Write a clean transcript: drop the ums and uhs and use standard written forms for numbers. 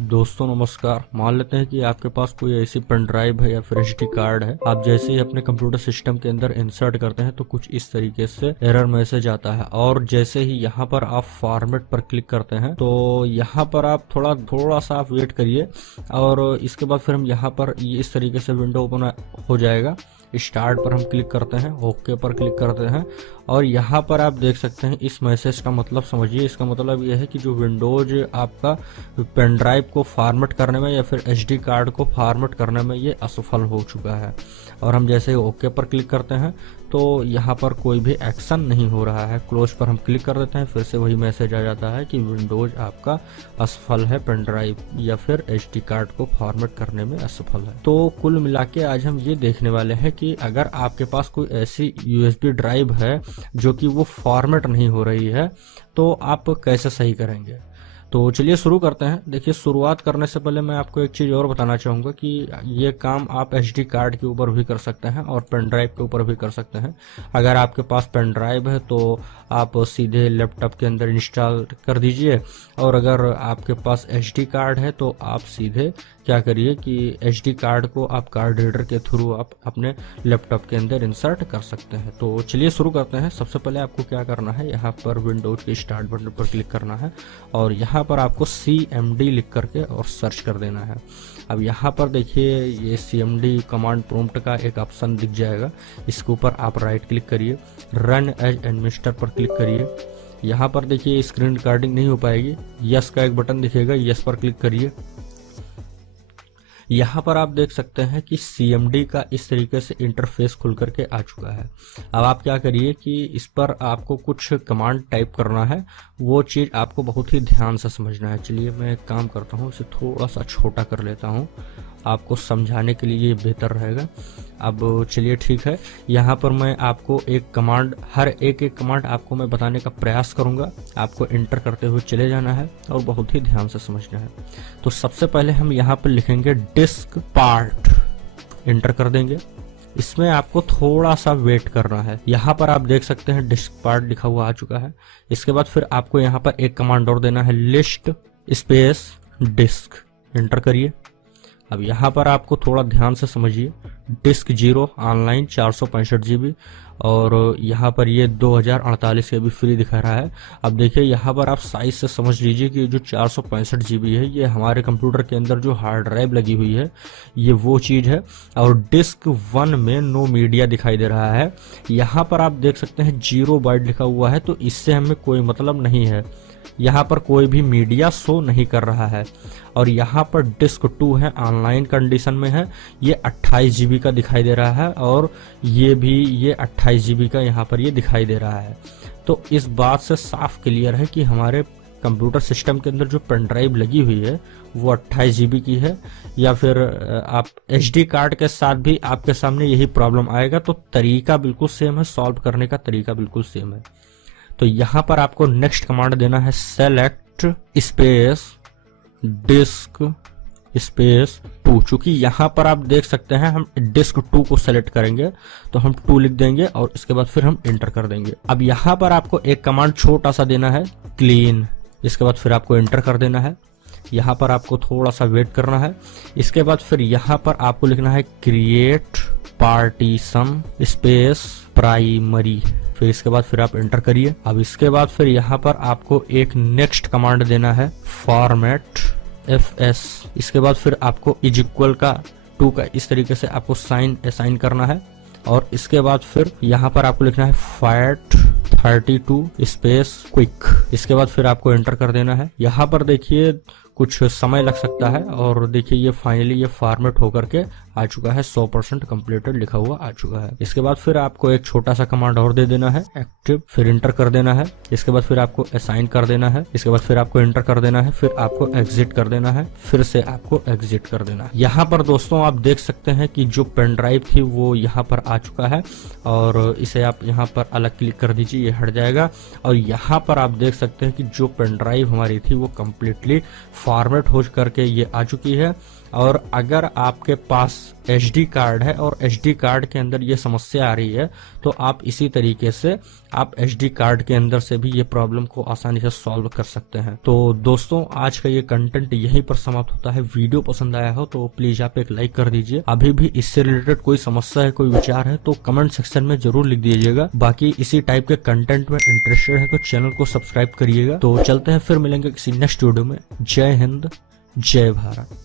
दोस्तों नमस्कार। मान लेते हैं कि आपके पास कोई ऐसी पेन ड्राइव है या फिर एसडी कार्ड है। आप जैसे ही अपने कंप्यूटर सिस्टम के अंदर इंसर्ट करते हैं तो कुछ इस तरीके से एरर मैसेज आता है, और जैसे ही यहाँ पर आप फॉर्मेट पर क्लिक करते हैं तो यहाँ पर आप थोड़ा सा आप वेट करिए, और इसके बाद फिर हम यहाँ पर इस तरीके से विंडो ओपन हो जाएगा। स्टार्ट पर हम क्लिक करते हैं, ओके पर क्लिक करते हैं, और यहाँ पर आप देख सकते हैं इस मैसेज का मतलब समझिए। इसका मतलब यह है कि जो विंडोज आपका पेन ड्राइव को फॉर्मेट करने में या फिर एसडी कार्ड को फॉर्मेट करने में ये असफल हो चुका है। और हम जैसे ही ओके पर क्लिक करते हैं तो यहाँ पर कोई भी एक्शन नहीं हो रहा है। क्लोज पर हम क्लिक कर देते हैं, फिर से वही मैसेज आ जाता है कि विंडोज आपका असफल है, पेन ड्राइव या फिर एसडी कार्ड को फॉर्मेट करने में असफल है। तो कुल मिला के आज हम ये देखने वाले हैं कि अगर आपके पास कोई ऐसी यूएसबी ड्राइव है जो कि वो फॉर्मेट नहीं हो रही है तो आप कैसे सही करेंगे। तो चलिए शुरू करते हैं। देखिए, शुरुआत करने से पहले मैं आपको एक चीज़ और बताना चाहूँगा कि ये काम आप एसडी कार्ड के ऊपर भी कर सकते हैं और पेन ड्राइव के ऊपर भी कर सकते हैं। अगर आपके पास पेन ड्राइव है तो आप सीधे लैपटॉप के अंदर इंस्टॉल कर दीजिए, और अगर आपके पास एसडी कार्ड है तो आप सीधे क्या करिए कि एसडी कार्ड को आप कार्ड रीडर के थ्रू आप अपने लैपटॉप के अंदर इंसर्ट कर सकते हैं। तो चलिए शुरू करते हैं। सबसे पहले आपको क्या करना है, यहाँ पर विंडोज के स्टार्ट बटन पर क्लिक करना है और यहाँ पर आपको CMD लिख करके और सर्च कर देना है। अब यहाँ पर देखिए ये CMD कमांड प्रॉम्प्ट का एक ऑप्शन दिख जाएगा, इसके ऊपर आप राइट क्लिक करिए, रन एज एडमिनिस्ट्रेटर पर क्लिक करिए। यहाँ पर देखिए स्क्रीन रिकॉर्डिंग नहीं हो पाएगी, यस का एक बटन दिखेगा, यस पर क्लिक करिए। यहाँ पर आप देख सकते हैं कि CMD का इस तरीके से इंटरफेस खुल करके आ चुका है। अब आप क्या करिए कि इस पर आपको कुछ कमांड टाइप करना है, वो चीज़ आपको बहुत ही ध्यान से समझना है। चलिए मैं एक काम करता हूँ, इसे थोड़ा सा छोटा कर लेता हूँ, आपको समझाने के लिए ये बेहतर रहेगा। अब चलिए ठीक है, यहाँ पर मैं आपको एक कमांड, हर एक कमांड आपको मैं बताने का प्रयास करूँगा। आपको इंटर करते हुए चले जाना है और बहुत ही ध्यान से समझना है। तो सबसे पहले हम यहाँ पर लिखेंगे डिस्क पार्ट, इंटर कर देंगे। इसमें आपको थोड़ा सा वेट करना है। यहाँ पर आप देख सकते हैं डिस्क पार्ट लिखा हुआ आ चुका है। इसके बाद फिर आपको यहाँ पर एक कमांड और देना है, लिस्ट स्पेस डिस्क, इंटर करिए। अब यहाँ पर आपको थोड़ा ध्यान से समझिए, डिस्क 0 ऑनलाइन 465 GB, और यहाँ पर ये 2048 KB फ्री दिखा रहा है। अब देखिए यहाँ पर आप साइज से समझ लीजिए कि जो 465 GB है ये हमारे कंप्यूटर के अंदर जो हार्ड ड्राइव लगी हुई है ये वो चीज़ है, और डिस्क 1 में नो मीडिया दिखाई दे रहा है। यहाँ पर आप देख सकते हैं 0 बाइट लिखा हुआ है, तो इससे हमें कोई मतलब नहीं है, यहाँ पर कोई भी मीडिया शो नहीं कर रहा है। और यहाँ पर डिस्क 2 है, ऑनलाइन कंडीशन में है, ये 28 GB का दिखाई दे रहा है, और ये भी ये 28 GB का यहाँ पर ये दिखाई दे रहा है। तो इस बात से साफ क्लियर है कि हमारे कंप्यूटर सिस्टम के अंदर जो पेन ड्राइव लगी हुई है वो 28 GB की है, या फिर आप एसडी कार्ड के साथ भी आपके सामने यही प्रॉब्लम आएगा। तो तरीका बिल्कुल सेम है, सॉल्व करने का तरीका बिल्कुल सेम है। तो यहाँ पर आपको नेक्स्ट कमांड देना है, सेलेक्ट स्पेस डिस्क स्पेस 2। चूंकि यहाँ पर आप देख सकते हैं हम डिस्क 2 को सेलेक्ट करेंगे तो हम 2 लिख देंगे और इसके बाद फिर हम इंटर कर देंगे। अब यहाँ पर आपको एक कमांड छोटा सा देना है, क्लीन, इसके बाद फिर आपको इंटर कर देना है। यहाँ पर आपको थोड़ा सा वेट करना है। इसके बाद फिर यहाँ पर आपको लिखना है, क्रिएट पार्टीशन स्पेस प्राइमरी, फिर इसके बाद फिर आप इंटर करिए। अब इसके बाद फिर यहाँ पर आपको एक नेक्स्ट कमांड देना है, फॉर्मेट FS, इसके बाद फिर आपको इज इक्वल का 2 का इस तरीके से आपको साइन असाइन करना है, और इसके बाद फिर यहाँ पर आपको लिखना है फैट 32 स्पेस क्विक, इसके बाद फिर आपको एंटर कर देना है। यहाँ पर देखिए कुछ समय लग सकता है, और देखिए ये फाइनली ये फॉर्मेट होकर के आ चुका है, 100% कंप्लीटेड लिखा हुआ आ चुका है। इसके बाद फिर आपको एक छोटा सा कमांड और दे देना है, एक्टिव, फिर इंटर कर देना है। इसके बाद फिर आपको असाइन कर देना है, इसके बाद फिर आपको इंटर कर देना है, फिर आपको एग्जिट कर देना है, फिर से आपको एग्जिट कर देना है। यहाँ पर दोस्तों आप देख सकते हैं कि जो पेन ड्राइव थी वो यहाँ पर आ चुका है, और इसे आप यहाँ पर अलग क्लिक कर दीजिए, ये हट जाएगा। और यहाँ पर आप देख सकते हैं कि जो पेन ड्राइव हमारी थी वो कम्प्लीटली फॉर्मेट हो करके ये आ चुकी है। और अगर आपके पास SD कार्ड है और SD कार्ड के अंदर ये समस्या आ रही है, तो आप इसी तरीके से आप SD कार्ड के अंदर से भी ये प्रॉब्लम को आसानी से सॉल्व कर सकते हैं। तो दोस्तों आज का ये कंटेंट यहीं पर समाप्त होता है। वीडियो पसंद आया हो तो प्लीज आप एक लाइक कर दीजिए। अभी भी इससे रिलेटेड कोई समस्या है, कोई विचार है तो कमेंट सेक्शन में जरूर लिख दीजिएगा। बाकी इसी टाइप के कंटेंट में इंटरेस्टेड है तो चैनल को सब्सक्राइब करिएगा। तो चलते हैं, फिर मिलेंगे किसी नेक्स्ट वीडियो में। जय हिंद, जय भारत।